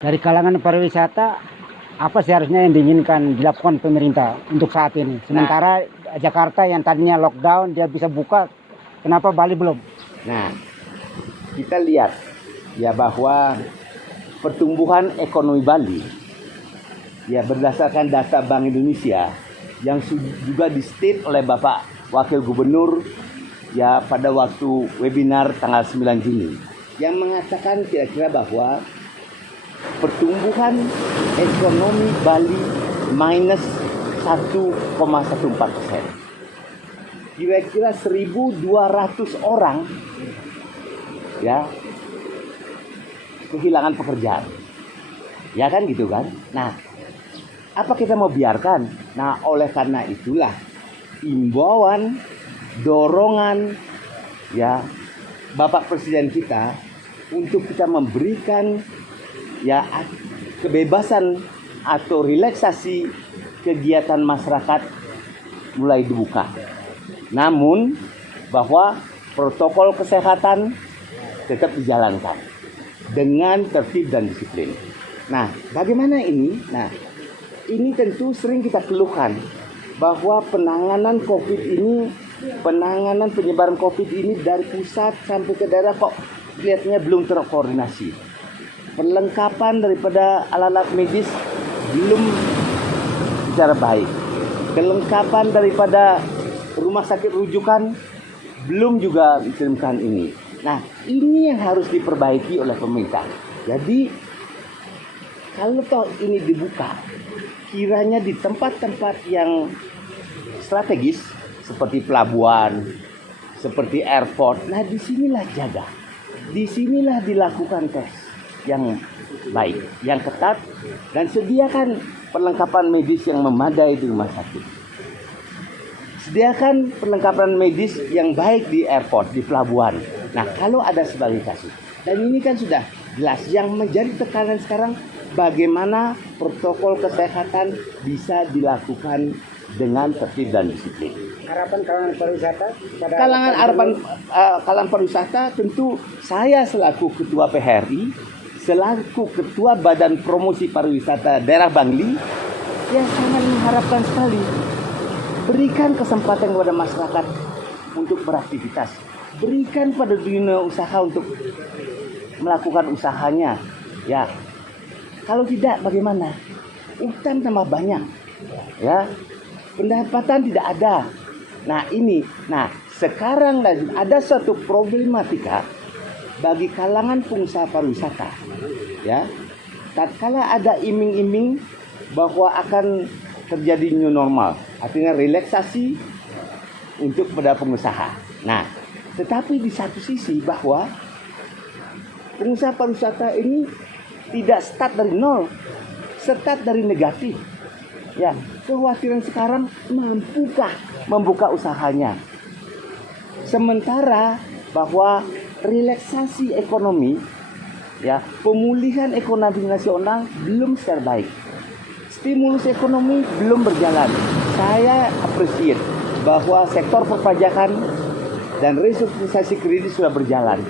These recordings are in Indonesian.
Dari kalangan pariwisata, apa seharusnya yang diinginkan dilakukan pemerintah untuk saat ini? Sementara Jakarta yang tadinya lockdown, dia bisa buka, kenapa Bali belum? Nah, kita lihat ya bahwa pertumbuhan ekonomi Bali ya berdasarkan data Bank Indonesia yang juga di-state oleh Bapak Wakil Gubernur ya pada waktu webinar tanggal 9 Juni yang mengatakan kira-kira bahwa pertumbuhan ekonomi Bali minus 1,14%. Kira-kira 1.200 orang ya kehilangan pekerjaan. Ya kan gitu kan? Nah, apa kita mau biarkan? Nah, oleh karena itulah imbauan, dorongan ya Bapak Presiden kita untuk kita memberikan ya kebebasan atau relaksasi kegiatan masyarakat mulai dibuka. Namun bahwa protokol kesehatan tetap dijalankan dengan tertib dan disiplin. Nah, bagaimana ini? Nah, ini tentu sering kita keluhkan bahwa penanganan penyebaran COVID ini dari pusat sampai ke daerah kok kelihatannya belum terkoordinasi. Perlengkapan daripada alat-alat medis belum secara baik. Kelengkapan daripada rumah sakit rujukan belum juga dikirimkan ini. Nah, ini yang harus diperbaiki oleh pemerintah. Jadi, kalau toh ini dibuka, kiranya di tempat-tempat yang strategis seperti pelabuhan, seperti airport, nah disinilah jaga. Disinilah dilakukan tes yang baik, yang ketat, dan sediakan perlengkapan medis yang memadai di rumah sakit. Sediakan perlengkapan medis yang baik di airport, di pelabuhan. Nah, kalau ada sebagai kasus. Dan ini kan sudah jelas yang menjadi tekanan sekarang bagaimana protokol kesehatan bisa dilakukan dengan tertib dan disiplin. Harapan kalangan pariwisata? Kalangan pariwisata tentu saya selaku Ketua PHRI, selaku Ketua Badan Promosi Pariwisata Daerah Bangli, ya sangat mengharapkan sekali berikan kesempatan kepada masyarakat untuk beraktivitas, berikan pada dunia usaha untuk melakukan usahanya. Ya, kalau tidak bagaimana? Utang tambah banyak, ya, pendapatan tidak ada. Nah ini, sekarang ada suatu problematika bagi kalangan pengusaha pariwisata, ya. Tatkala ada iming-iming bahwa akan terjadi new normal, artinya relaksasi untuk pada pengusaha. Nah, tetapi di satu sisi bahwa pengusaha pariwisata ini tidak start dari nol, start dari negatif. Ya, kekhawatiran sekarang mampukah membuka usahanya? Sementara bahwa relaksasi ekonomi, ya, pemulihan ekonomi nasional belum secara baik. Stimulus ekonomi belum berjalan. Saya appreciate bahwa sektor perpajakan dan restrukturisasi kredit sudah berjalan.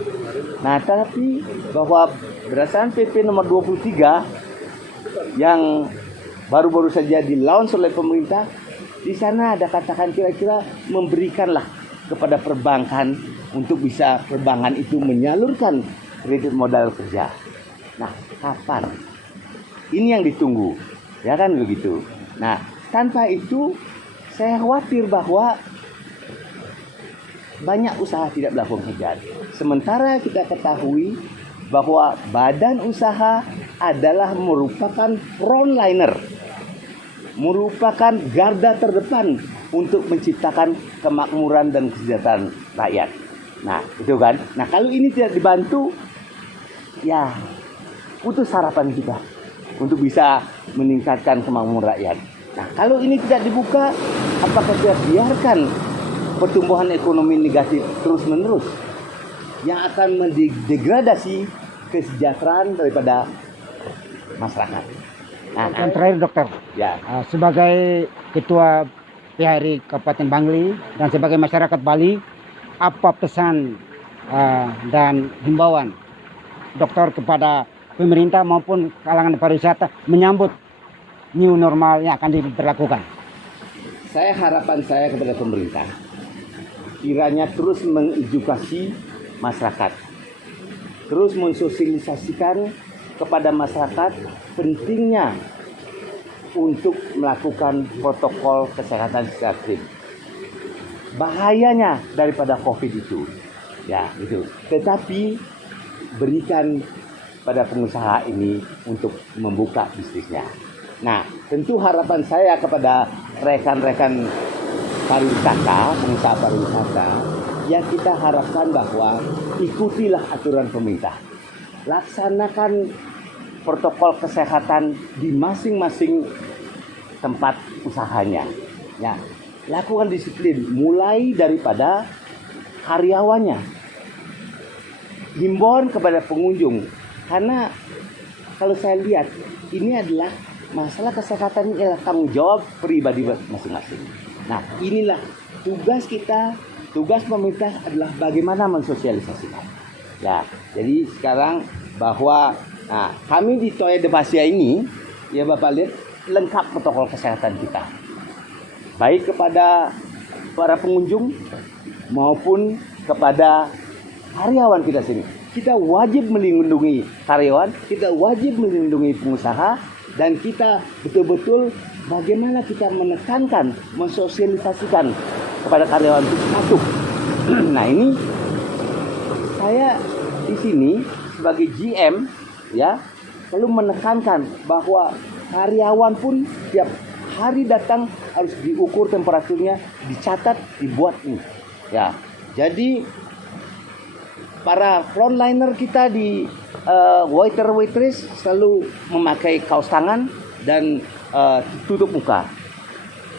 Nah, tapi bahwa berdasarkan PP nomor 23 yang baru-baru saja di-launch oleh pemerintah, di sana ada katakan kira-kira memberikanlah kepada perbankan untuk bisa perbankan itu menyalurkan kredit modal kerja. Nah, kapan? Ini yang ditunggu, ya kan begitu. Nah, tanpa itu saya khawatir bahwa banyak usaha tidak melakukan pekerjaan. Sementara kita ketahui bahwa badan usaha adalah merupakan frontliner, merupakan garda terdepan untuk menciptakan kemakmuran dan kesejahteraan rakyat. Nah, itu kan. Nah, kalau ini tidak dibantu, ya putus harapan kita untuk bisa meningkatkan kemakmuran rakyat. Nah, kalau ini tidak dibuka, apakah kita biarkan pertumbuhan ekonomi negatif terus-menerus yang akan mendegradasi kesejahteraan daripada masyarakat. Nah, yang terakhir dokter, ya, sebagai Ketua PHRI Kabupaten Bangli dan sebagai masyarakat Bali, apa pesan dan himbauan dokter kepada pemerintah maupun kalangan pariwisata menyambut new normal yang akan diberlakukan? Harapan saya kepada pemerintah, kiranya terus mengedukasi masyarakat, terus mensosialisasikan kepada masyarakat pentingnya untuk melakukan protokol kesehatan secara strict. Bahayanya daripada COVID itu, ya itu. Tetapi berikan pada pengusaha ini untuk membuka bisnisnya. Nah, tentu harapan saya kepada rekan-rekan pariwisata, pengusaha pariwisata, yang kita harapkan bahwa ikutilah aturan pemerintah. Laksanakan protokol kesehatan di masing-masing tempat usahanya. Ya, lakukan disiplin mulai daripada karyawannya. Himbauan kepada pengunjung, karena kalau saya lihat ini adalah masalah kesehatan, ini adalah tanggung jawab pribadi masing-masing. Nah, inilah tugas kita, tugas pemerintah adalah bagaimana mensosialisasikan. Ya, jadi sekarang bahwa kami di Toya de Basia ini, ya Bapak lihat, lengkap protokol kesehatan kita. Baik kepada para pengunjung maupun kepada karyawan kita sini. Kita wajib melindungi karyawan, kita wajib melindungi pengusaha, dan kita betul-betul bagaimana kita menekankan, mensosialisasikan kepada karyawan itu patuh. Nah, ini saya di sini sebagai GM ya selalu menekankan bahwa karyawan pun tiap hari datang harus diukur temperaturnya, dicatat, dibuat ini. Ya, jadi para frontliner kita di waiter waitress selalu memakai kaos tangan dan tutup muka,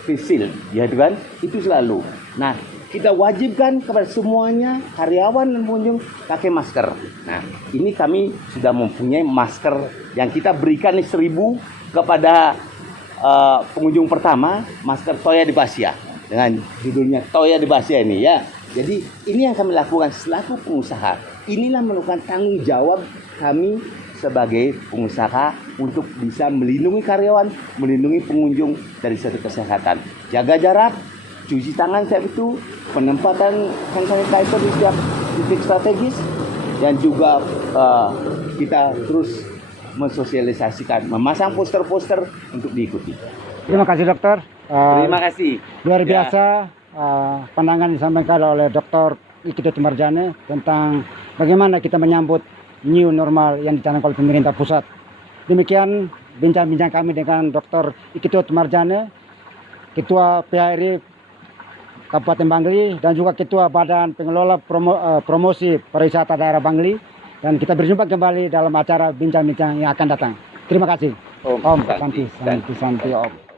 face shield, ya kan? Itu selalu. Nah, kita wajibkan kepada semuanya karyawan dan pengunjung pakai masker. Nah, ini kami sudah mempunyai masker yang kita berikan 1.000 kepada pengunjung pertama, masker Toya de Basia dengan judulnya Toya de Basia ini ya. Jadi ini yang kami lakukan selaku pengusaha. Inilah merupakan tanggung jawab kami sebagai pengusaha untuk bisa melindungi karyawan, melindungi pengunjung dari segi kesehatan. Jaga jarak, cuci tangan setiap itu, penempatan hand sanitizer di setiap titik strategis, dan juga kita terus mensosialisasikan, memasang poster-poster untuk diikuti. Terima kasih dokter. Terima kasih. Luar biasa. Pandangan disampaikan oleh Dr. Ikito Timarjane tentang bagaimana kita menyambut new normal yang dicanangkan oleh pemerintah pusat. Demikian bincang-bincang kami dengan Dr. Ikito Timarjane, Ketua PHRI Kabupaten Bangli dan juga Ketua Badan Pengelola Promosi Pariwisata Daerah Bangli. Dan kita berjumpa kembali dalam acara bincang-bincang yang akan datang. Terima kasih. Om Santi Om.